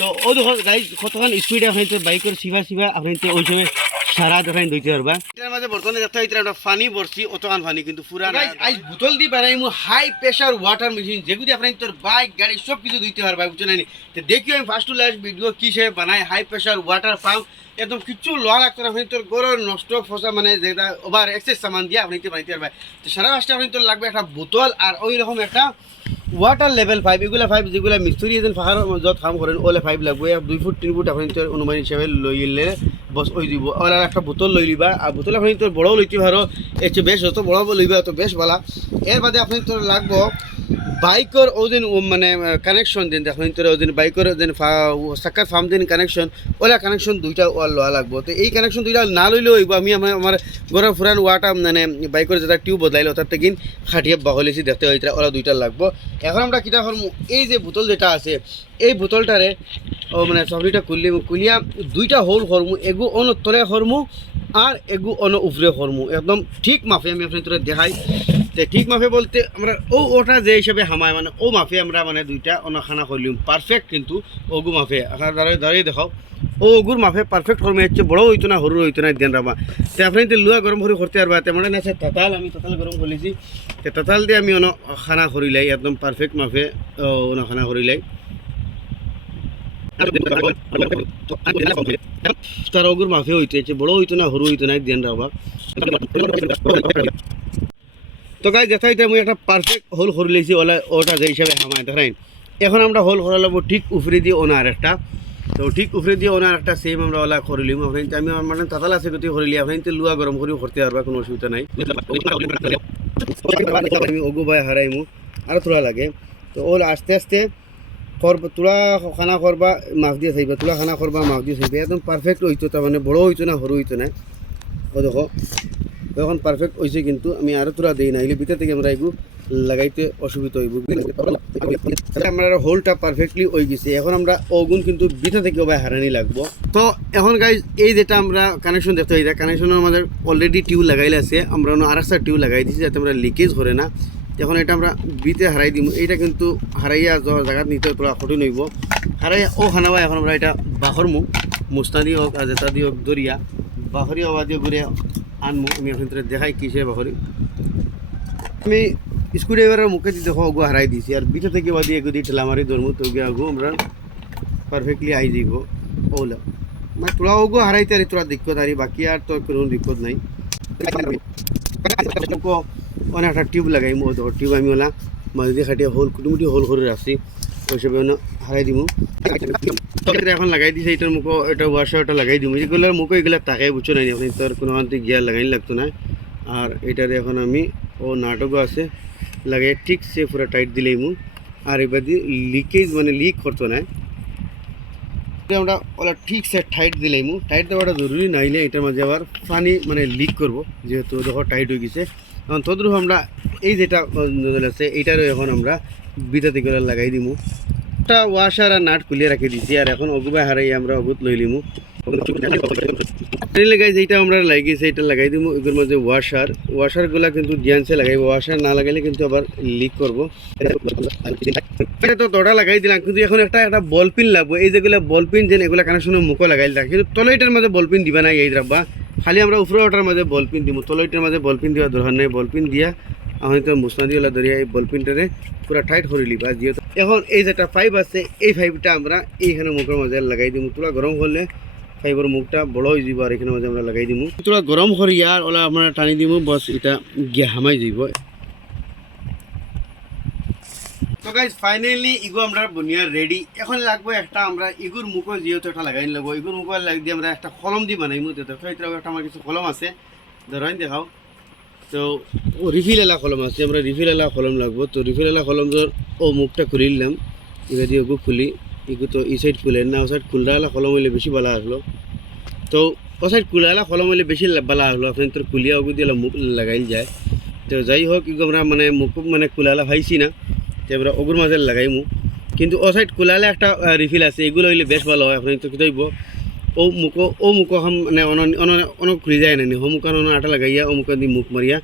তো ও দেখো গাইজ কতক্ষণ স্পিডে আপনি বাইকের সিভা আপনি ওই সময় সারা দেখাই দইতে পারবা। এটার মাঝে বর্তমানে দেখতে হইতে আমরা পানি ভরছি, অতখান পানি কিন্তু পুরা গাইজ আজ বোতল দিয়ে বানাইমু হাই প্রেসার ওয়াটার মেশিন, যেগুলি আপনি তোর বাইক গাড়ি সব কিছু দিতে পারবা, বুঝছেন না? তো দেখি আমি ফার্স্ট টু লাস্ট ভিডিও কিসে বানাই হাই প্রেসার ওয়াটার পাম্প, একদম কিছু লোয়া লাগতো না, আপনি তোর গরুর নষ্ট ফসা মানে যেটা ওভার এক্সেস সামান দিয়ে আপনি বানাইতে পারবা। তো সারা ফার্স্টে আপনি তোর লাগবে একটা বোতল আর ওই রকম একটা ওয়াটার লেভেল পাইপ, এগুলো পাইপ যেগুলো মিস্ত্রি এজন পাহাড়ের যত কাম করেন ওলে পাইপ লাগবে 2 ফুট 3 ফুট আপনি তোর অনুমান হিসাবে লইলে বস ওই দিব। আর একটা বোতল লই লিবা, আর বোতল আপনি তোর বড়ও লইতে পারো, এর চেয়ে বেশ যত বড় লইবা তত বেশ ভালো। এর বাদে আপনি তোর লাগবো বাইকের ওদিন মানে কানেকশন দিন, আপনি তোর ওদিন বাইকের যেন সাক্কার ফার্ম দিন কানেকশন, ওলা কানেকশন দুইটা ওয়াল লওয়া লাগবো। তো এই কানেকশন দুইটা না লইলেও হইব। আমি আমার ঘরের ফুরান ওয়াটা মানে বাইকের যেটা টিউব বদলাইলো তার থেকে খাটিয়ে বাহলেছি দেখতে হইতে ওরা দুইটা লাগবো। এখন আমরা কিটা করবো, এই যে বোতল যেটা আছে এই বোতলটারে মানে চকলিটা কুলিয়া দুইটা হোল করমু, এগু অন তলে করমু আর এগু অন উপরে করমু, একদম ঠিক মাফে আমি আপনি তোরা দেখাই। তো ঠিক মাফে বলতে আমরা ওটা যে হিসাবে হামায় মানে ও মাফে আমরা মানে দুইটা অনখানা করলিম পারফেক্ট, কিন্তু ওগু মাফে দাঁড়িয়ে দেখাও ও ওগুর মাফে পারফেক্ট করমে হচ্ছে, বড় হইতো না সরু হইতো না দেন রাবা। তো আপনি তো লুয়া গরম করে করতে পারবা, তেমন আছে তাতাল, আমি তাতাল গরম করেছি, তো তাতাল দিয়ে আমি খানা করিলাই একদম পারফেক্ট মাফে খানা করিলাই। তার ওগুর মাফে হইতেছে, বড় হইতো না সরু হইতো না দেন রাবা। তো গাই দেখাইতে আমি একটা পারফেক্ট হোল করে লেছি ওলা ওটা যে হিসাবে হামায় দেখাইন। এখন আমরা হোল করা লাগবো ঠিক উপরে দিয়ে ওনার একটা, তো ঠিক উপরে দিয়ে ওনার একটা সেম আমরা ওলা করিলিম। আপনি আমি মানে তাতাল আছে গতি করিলি, আপনি তো লুয়া গরম করেও করতে পারবা, কোনো অসুবিধা নাই। আমি ওগু ভাই হারাইমু আরও তোলা লাগে, তো ওল আস্তে আস্তে করবা, তোলা খানা করবা মাছ দিয়ে থাকবে, তোলা খানা করবা মাছ দিয়ে থাকবে, একদম পারফেক্ট হইতো, তার মানে বড়ো হইতো না সরু হইতো না। ও দেখো এখন পারফেক্ট হয়েছে, কিন্তু আমি আরও তোরা দিই না, এগুলো ভিতর থেকে আমরা এগুলো লাগাইতে অসুবিধা হইব। আমরা হোলটা পারফেক্টলি হয়ে গেছে, এখন আমরা ওগুন কিন্তু ভিতর থেকে ওভাবে হারানি লাগবো। তো এখন গাইজ এই যেটা আমরা কানেকশন দেখতে হই, কানেকশনের আমাদের অলরেডি টিউব লাগাইলে আছে, আমরা আর একটা টিউব লাগাই দিচ্ছি যাতে আমরা লিকেজ করে না। এখন এটা আমরা বিতে হারাই দিব, এইটা কিন্তু হারাইয়া জায়গা নিতে তোরা কঠিন হইব, হারাইয়া ও খানাবা। এখন আমরা এটা বাহর মুস্তা দিয়ে হোক আর যেটা দিয়ে হোক দরিয়া বাহরি হওয়া দিয়ে ঘুরে আনমু। আমি এখন দেখাই কিসে বাহরি, আমি স্ক্রুড্রাইভারের মুখে দিয়ে দেখো ওগু হারাই দিছি, আর বিটা থেকে বাদি এগু দিয়ে ঠেলা মারি ধরমু, তো আগু আমরা পারফেক্টলি আই যাব ওলা। মানে তোরা ওগু হারাইতে আর তোরা দিক্কত আরি, বাকি আর তো কোনো দিক্কত নাই। অনেক একটা টিউব লাগাইমু, টিউব আমি ওলা মাঝে দিয়ে খাটিয়ে হোল কুটুমুটি হোল করে রাখছি, ওইসব হারাই দিমু। এখন লাগাই দিছে এটার মুখো, এটা ওয়াশারটা লাগাই দিমু, এগুলোর মুখো এগুলো তাকাই বুঝছো নাই, আপনি তোর কোনো গিয়ার লাগাই লাগতো না। আর এটারে এখন আমি ও নাটকও আছে লাগাই ঠিক সে পুরো টাইট দিলেইমু, আর এবার দিয়ে লিকেজ মানে লিক করতো না, আমরা ওলা ঠিক সে টাইট দিলেইমু। টাইট দেওয়াটা জরুরি, নাইলে এটার মাঝে আবার পানি মানে লিক করবো, যেহেতু দেখো টাইট হয়ে গেছে। এখন তদ্রুপ আমরা এই যেটা আছে এইটারও এখন আমরা বিটা থেকে লাগাই দিমু, একটা ওয়াশার আর নাট খুলিয়ে রাখি দিছি, আর এখন অগুবাই হারাই আমরা অগুত লই লিমু। লাগাই যেটা আমরা লাগিয়েছি এটা লাগাই দিমু। এগুলোর মধ্যে ওয়াশারগুলা কিন্তু ধ্যানসে লাগাইব, ওয়াশার না লাগাইলে কিন্তু আবার লিক করবো। এটা তো দড়া লাগাই দিলাম, কিন্তু এখন একটা বল পিন লাগবো, এই যেগুলো বল পিন যেন এগুলো কানেকশনের মুখো লাগাই দিলাম, কিন্তু তলইটার মধ্যে বল পিন দিবা না এই রাখবা, খালি আমরা উপরে ওটার মধ্যে বল পিন দিব, তলইটার মধ্যে বল পিন দেওয়া দরকার নেই। বল পিন দিয়া আমি তো মুসনা দিয়ে ধরিয়া এই বল পিনটারে পুরো টাইট করে লিবা। যেহেতু এখন এই যেটা পাইপ আছে এই পাইপটা আমরা এইখানে মুখের মধ্যে লাগাই দিব, তোরা গরম করলে ফাইবার মুখটা বড় হয়ে যাব, আর এখানে মধ্যে আমরা লাগাই দিব, তোরা গরম করি আর ওলা আমরা টানি দিব, বস এটা গিয়ে হামাই যাব। তো গাইজ ফাইনালি ইগো আমরা বনিয়া রেডি। এখন লাগবো একটা আমরা ইগুর মুখো যেহেতু একটা লাগাই লাগবো, ইগুর মুখো লাগ দিয়ে আমরা একটা কলম দিয়ে বানাইমু। তো একটা আমার কিছু কলম আছে ধরেন দেখাও, তো ও রিফিল এলা কলম আছে, আমরা রিফিল এলা কলম লাগবো। তো রিফিল এলা কলম ধর ও মুখটা খুলে নিলাম, এবার দিয়ে ওগু খুলি, এগু তো এই সাইড খুলেন না, ও সাইড খুলরা এলা কলম হইলে বেশি ভালো আসলো। তো ও সাইড খুলা এলা কলম হইলে বেশি ভালো আসলো, আপনি তোর খুলিয়া ওগু দিয়ে মুখ লাগাইল যায়। তো যাই হোক এগু আমরা মানে মুখ মানে খুলালা ভাইছি না, তো আমরা ওগুর মাঝে লাগাইমু, কিন্তু ও সাইড খুলালে একটা রিফিল আছে, এগুলো হইলে বেশ ভালো হয়। আপনি তো কী হইব ও মুখো মানে অনেক খুলি যায় না, হো মুখান আটা লাগাইয়া ও মুখা দিয়ে মুখ মারিয়া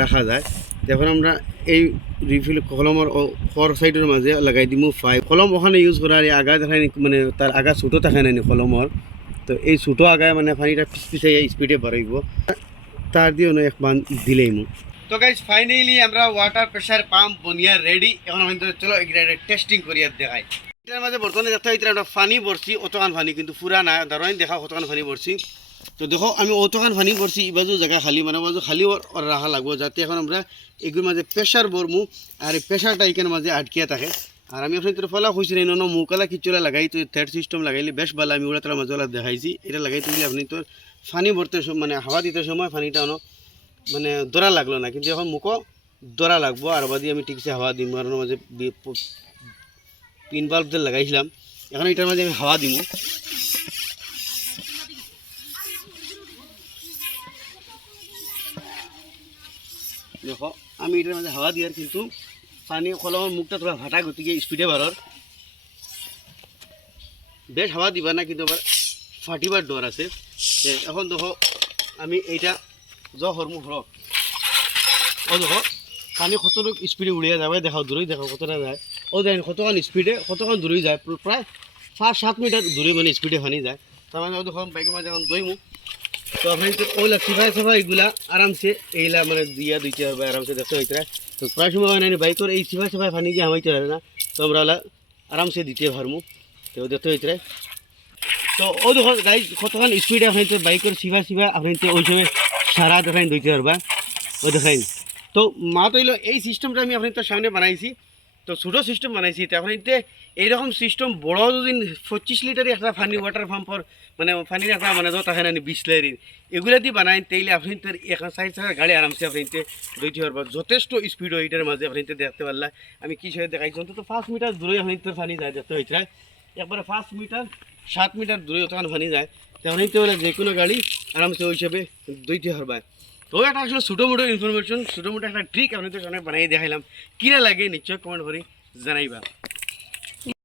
রাখা যায়। এখন আমরা এই রিফিল কলমৰ ফৰ সাইডৰ মাঝে লাগাই দিমু 5 কলম ওখানে ইউজ করার আগা দেখাই মানে তার আগা ছোটো থাকে না কলমৰ তো এই ছোটো আগায় মানে পানিটা পিছাই স্পিডে বাড়াইব তার দিয়ে এক বান দিলেই মু তো গাইজ ফাইনালি আমরা water pressure pump Baniya ready এখন আমাদের চলো এগুলা টেস্টিং করিয়া দেখাই এটার মাঝে বর্তমানে দেখতে হইতে আমরা পানি ভরছি অতখান পানি কিন্তু পুরা না দাঁড়াই দেখা কতখান পানি ভরছি তো দেখো আমি অতখান পানি ভরছি এই বাজু জায়গা খালি মানে বাজু খালি রাখা লাগবো যাতে এখন আমরা এগুলোর মাঝে প্রেসার ভরমু আর এই প্রেসারটা এখানে মাঝে আটকিয়া থাকে আর আমি আপনার তোর ফলা খুঁজছি না মুকালা কিচুলা লাগাই তো থার্ড সিস্টেম লাগাইলে বেশ ভালো আমি ওরা তার মাঝে দেখাইছি এটা লাগাই তুলে আপনি তোর পানি ভরতে মানে হাওয়া দিতে সময় পানিটা মানে দরা লাগলো না কিন্তু এখন মুখও দরা লাগবো আর বাদি আমি ঠিকছে হাওয়া দিম আর মাঝে পিন বাল্ব যে লাগাইছিলাম এখন এটার মাঝে আমি হাওয়া দিব দেখো আমি এটার মাঝে হাওয়া দিয়ার কিন্তু পানি কলমের মুখটা তোরা ভাটা গতিকে স্পিডে বাড়ার বেশ হাওয়া দিবা না কিন্তু আবার ফাটিবার ডর আছে এখন দেখো আমি এইটা হরমু হর ও দেখো পানি কতটুক স্পিডে উড়িয়ে যাবে দেখাও দূরেই দেখাও কতটা যায় ও দেখেন কতক্ষণ স্পিডে কতক্ষণ দূরেই যায় প্রায় 5-7 মিটার দূরে মানে স্পিডে পানি যায় তার মানে দেখো বাইকের মাঝে এখন দইমু তো আপনি ওইলা সিফা এগুলা আরামসে এইলা মানে দিয়া দিতে হবে আরামসে দেখতে হইতে তো প্রায় সময় মানে বাইকের এই সিফা পানি দিয়ে হামাইতে পারে না তো আমরা আরামসে দিতে পারমু তো দেখতে হইতে তো ও দেখো গাড়ি কতক্ষণ স্পিডে আপনি বাইকের সিফা আপনি ওই সময় সারা দেখাই দিতে পারবা ও দেখাই তো মা তো এই সিস্টেমটা আমি আপনি তোর সামনে বানাইছি তো ছোটো সিস্টেম বানাইছি তো এখন এইরকম সিস্টেম বড় যদি 25 লিটারের একটা পানি ওয়াটার পাম্পর মানে পানির একটা মানে যত থাকে না 20 লিটারের এগুলো দিয়ে বানাই তাইলে আপনি তোর এখন সাইড গাড়ি আরামসে আপনি দইতে পারবা যথেষ্ট স্পিড ওইটার মাঝে আপনি দেখতে পারলা আমি কি হিসেবে দেখাইছি অন্তত 5 মিটার দূরে আপনি তোর পানি যায় দেখতে হয়েছে একবারে 5 মিটার 7 মিটার দূরে ওখানে পানি যায় তখন যে কোনো গাড়ি আরামসে ওই হিসেবে দইতে পারবা তো এটা আসলে ছোটো মোটো ইনফরমেশন ছোটো মোটো একটা ট্রিক আপনি তো সামনে বানাই দেখাইলাম কিনা লাগে নিশ্চয় কমেন্ট করে জানাইবা।